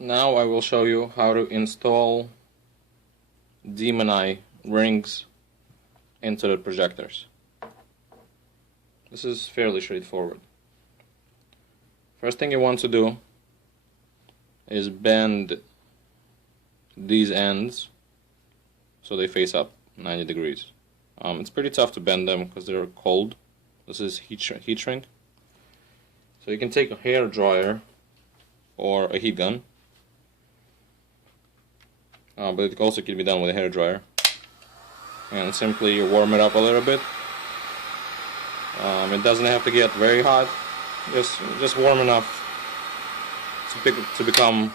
Now I will show you how to install demon eye rings into the projectors. This is fairly straightforward. First thing you want to do is bend these ends so they face up 90 degrees. It's pretty tough to bend them because they're cold. This is heat shrink. So you can take a hair dryer or a heat gun, but it also can be done with a hair dryer, and simply warm it up a little bit. It doesn't have to get very hot, just warm enough to become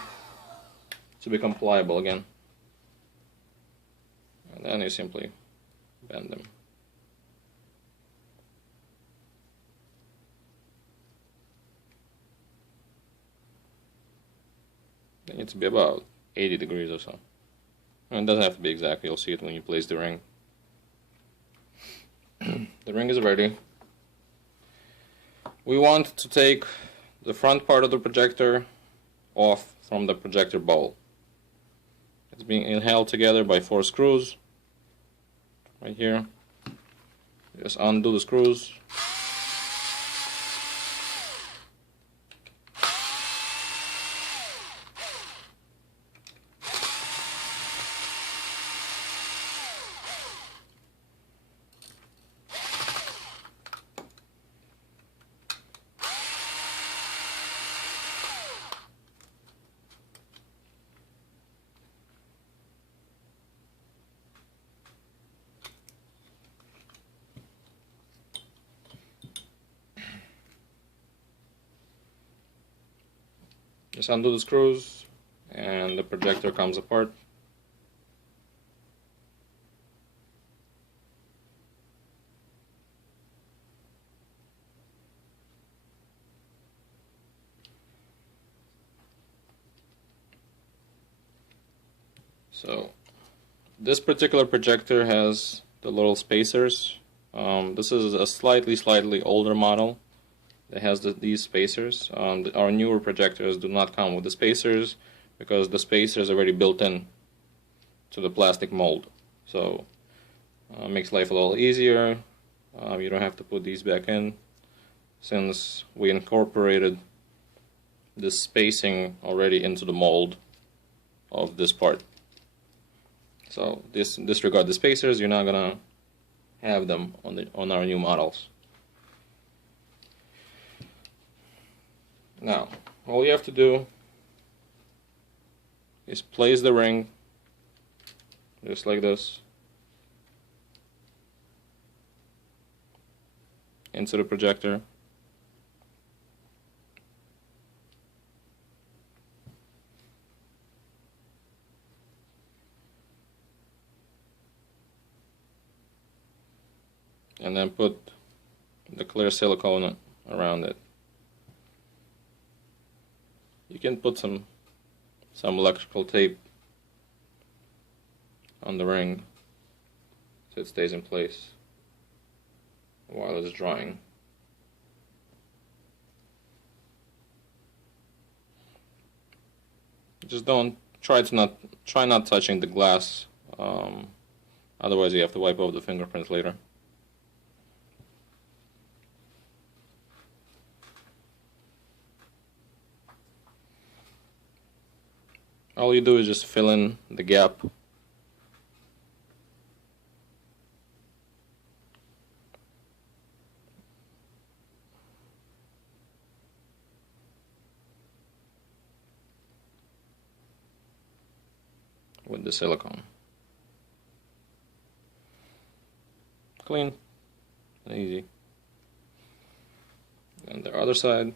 pliable again, and then you simply bend them. They need to be about 80 degrees or so. And it doesn't have to be exact, you'll see it when you place the ring. The ring is ready. We want to take the front part of the projector off from the projector bowl. It's being held together by 4 screws right here. Just undo the screws. Just undo the screws and the projector comes apart. So this particular projector has the little spacers. This is a slightly older model that has these spacers. Our newer projectors do not come with the spacers because the spacers are already built in to the plastic mold. So it makes life a little easier. You don't have to put these back in since we incorporated this spacing already into the mold of this part. So disregard the spacers. You're not gonna have them on our new models. Now, all you have to do is place the ring just like this into the projector. And then put the clear silicone around it. You can put some electrical tape on the ring so it stays in place while it's drying. Just try not touching the glass, otherwise you have to wipe off the fingerprints later. All you do is just fill in the gap with the silicone. Clean and easy. And the other side.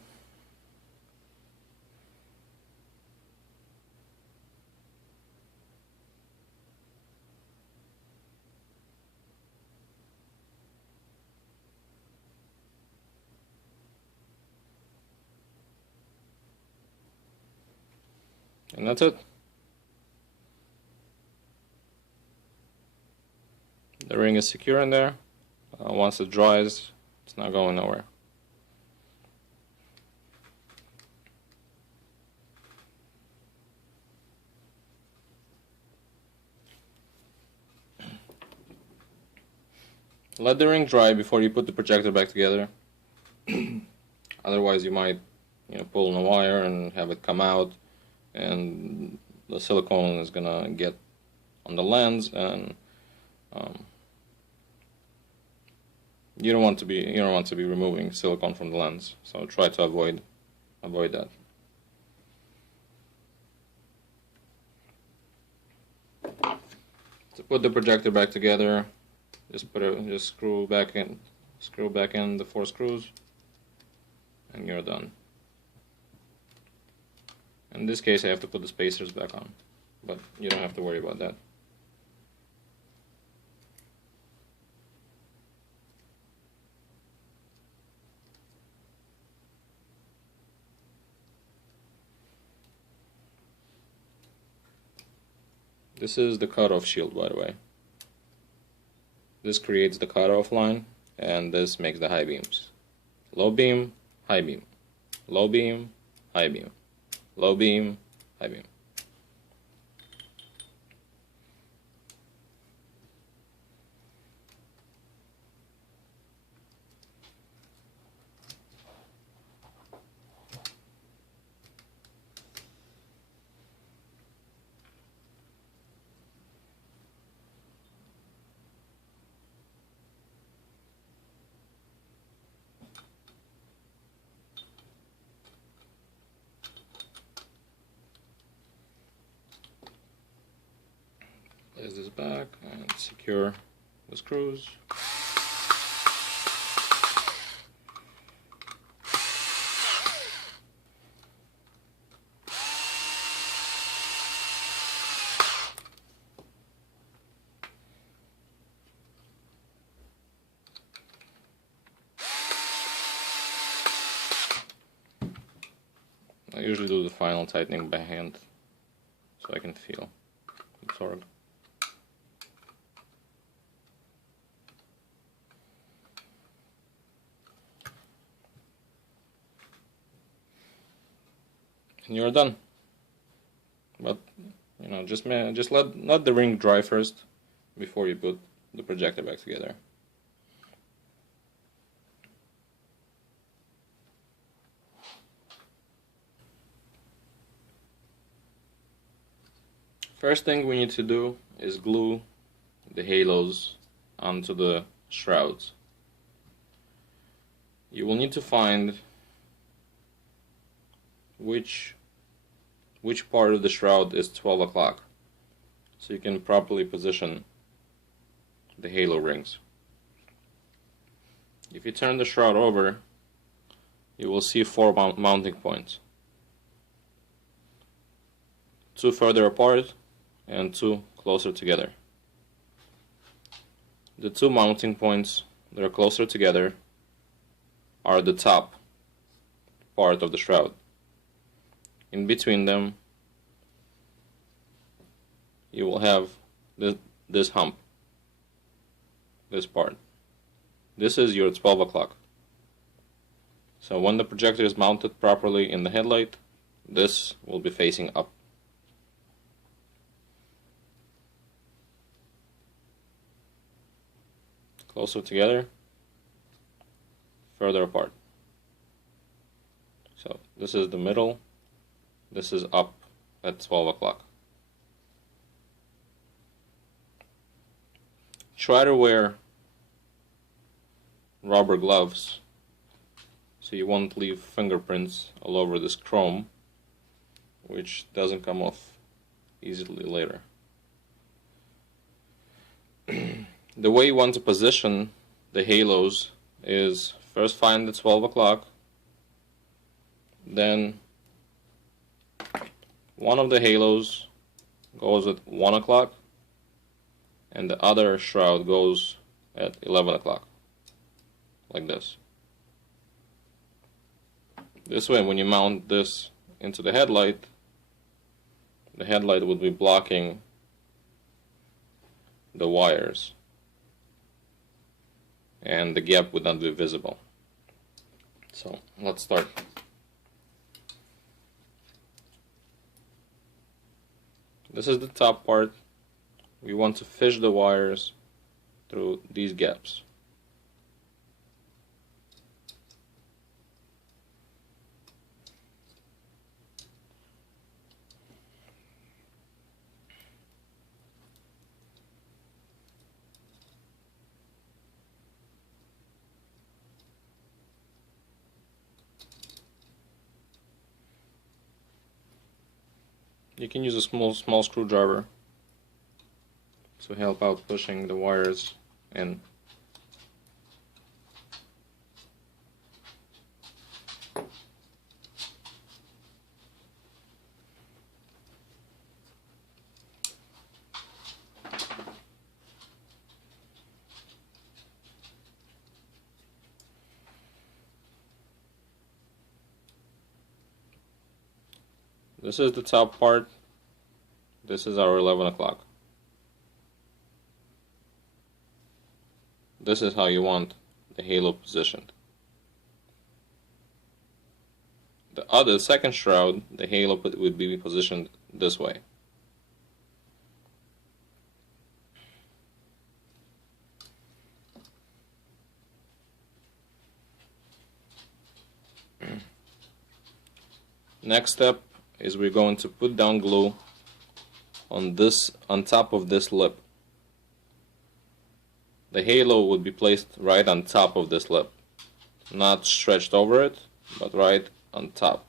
And that's it. The ring is secure in there. Once it dries, it's not going nowhere. Let the ring dry before you put the projector back together. Otherwise you might pull on a wire and have it come out, and the silicone is gonna get on the lens, and you don't want to be removing silicone from the lens. So try to avoid that. To put the projector back together, just screw back in the 4 screws, and you're done. In this case I have to put the spacers back on, but you don't have to worry about that. This is the cutoff shield, by the way. This creates the cutoff line, and this makes the high beams. Low beam, high beam. Low beam, high beam. Low beam, high beam. Place this back and secure the screws. I usually do the final tightening by hand so I can feel the torque. And you're done. But just let the ring dry first before you put the projector back together. First thing we need to do is glue the halos onto the shrouds. You will need to find which part of the shroud is 12 o'clock, so you can properly position the halo rings. If you turn the shroud over, you will see 4 mounting points. 2 further apart and 2 closer together. The 2 mounting points that are closer together are the top part of the shroud. In between them, you will have this hump, this part. This is your 12 o'clock. So when the projector is mounted properly in the headlight, this will be facing up. Closer together, further apart. So this is the middle, this is up at 12 o'clock. Try to wear rubber gloves so you won't leave fingerprints all over this chrome, which doesn't come off easily later. The way you want to position the halos is first find the 12 o'clock, then one of the halos goes at 1 o'clock and the other shroud goes at 11 o'clock, like this. This way, when you mount this into the headlight would be blocking the wires, and the gap would not be visible. So let's start. This is the top part. We want to fish the wires through these gaps. You can use a small screwdriver to help out pushing the wires in. This is the top part. This is our 11 o'clock. This is how you want the halo positioned. The second shroud, the halo would be positioned this way. Next step is we're going to put down glue on top of this lip. The halo would be placed right on top of this lip, not stretched over it, but right on top.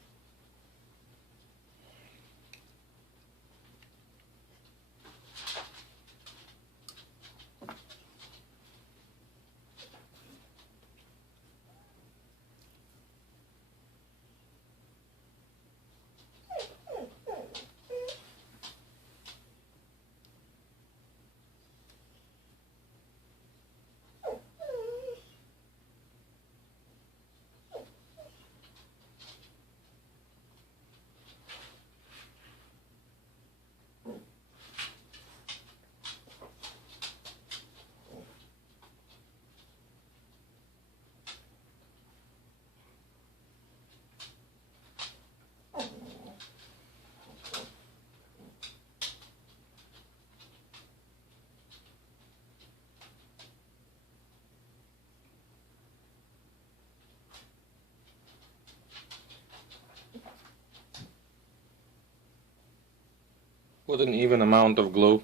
Put an even amount of glue.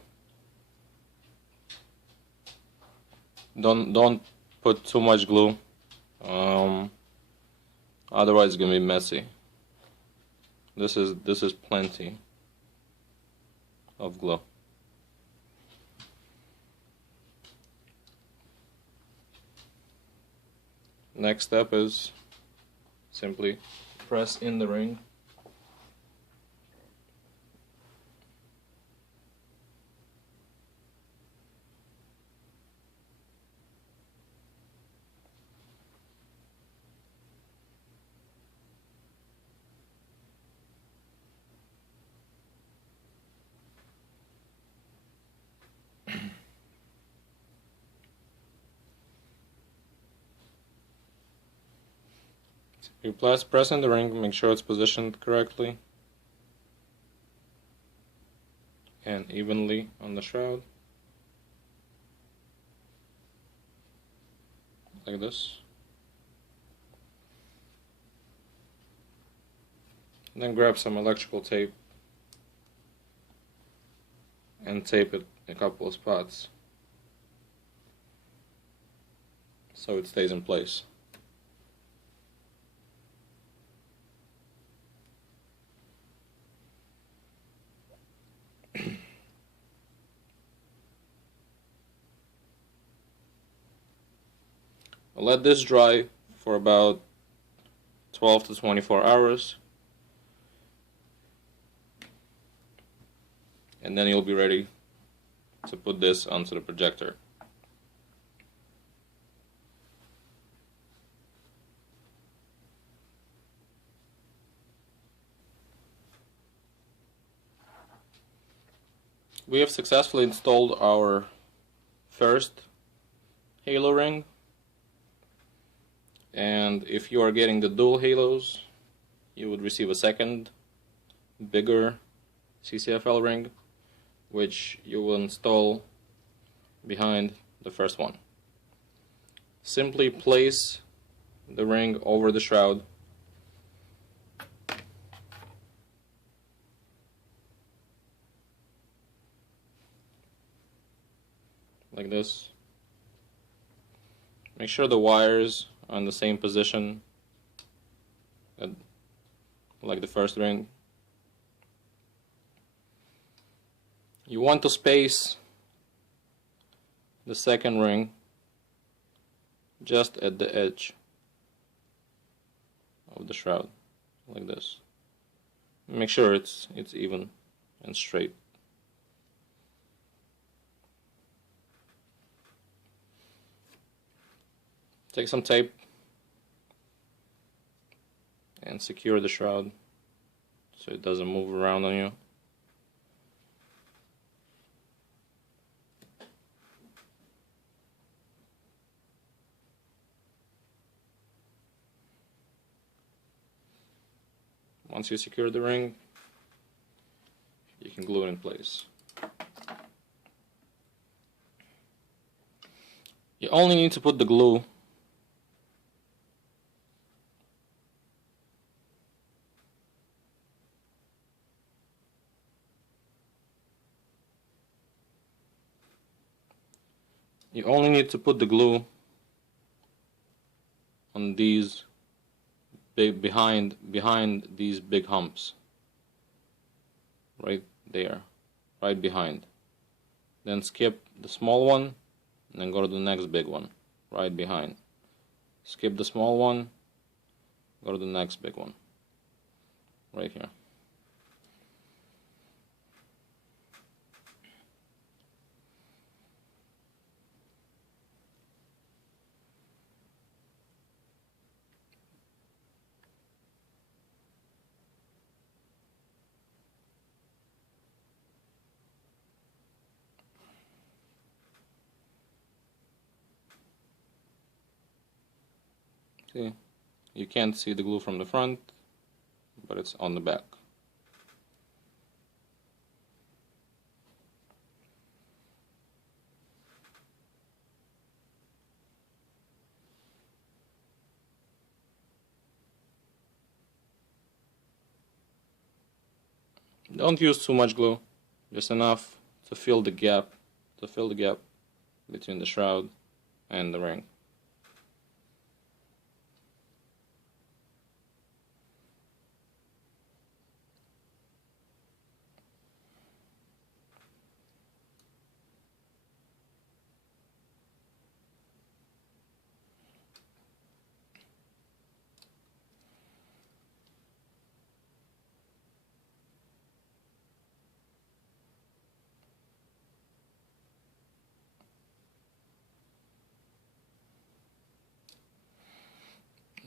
Don't put too much glue, otherwise it's gonna be messy. This is plenty of glue. Next step is simply press in the ring. You press in the ring, make sure it's positioned correctly and evenly on the shroud, like this. And then grab some electrical tape and tape it in a couple of spots so it stays in place. I'll let this dry for about 12 to 24 hours, and then you'll be ready to put this onto the projector. We have successfully installed our first halo ring, and if you are getting the dual halos, you would receive a second, bigger CCFL ring, which you will install behind the first one. Simply place the ring over the shroud like this. Make sure the wires are in the same position like the first ring. You want to space the second ring just at the edge of the shroud, like this. Make sure it's even and straight. Take some tape and secure the shroud so it doesn't move around on you. Once you secure the ring, you can glue it in place. You only need to put the glue on these behind these big humps, right there, right behind. Then skip the small one and then go to the next big one, right behind. Skip the small one, go to the next big one, right here. See, you can't see the glue from the front, but it's on the back. Don't use too much glue, just enough to fill the gap, between the shroud and the ring.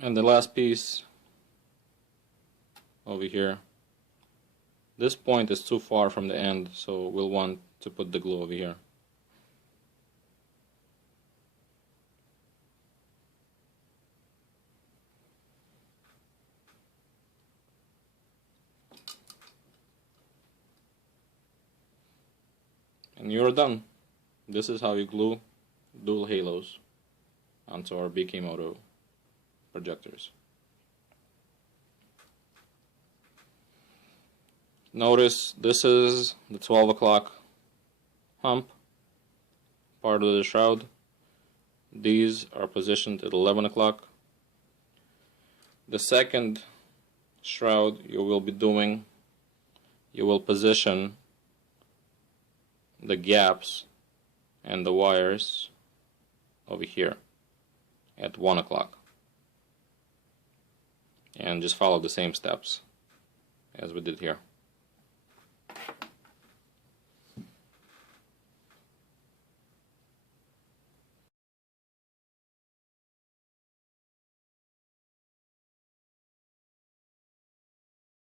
And the last piece over here, this point is too far from the end, so we'll want to put the glue over here. And you're done. This is how you glue dual halos onto our BKMOTO projectors. Notice this is the 12 o'clock hump, part of the shroud. These are positioned at 11 o'clock. The second shroud you will be doing, you will position the gaps and the wires over here at 1 o'clock. And just follow the same steps as we did here.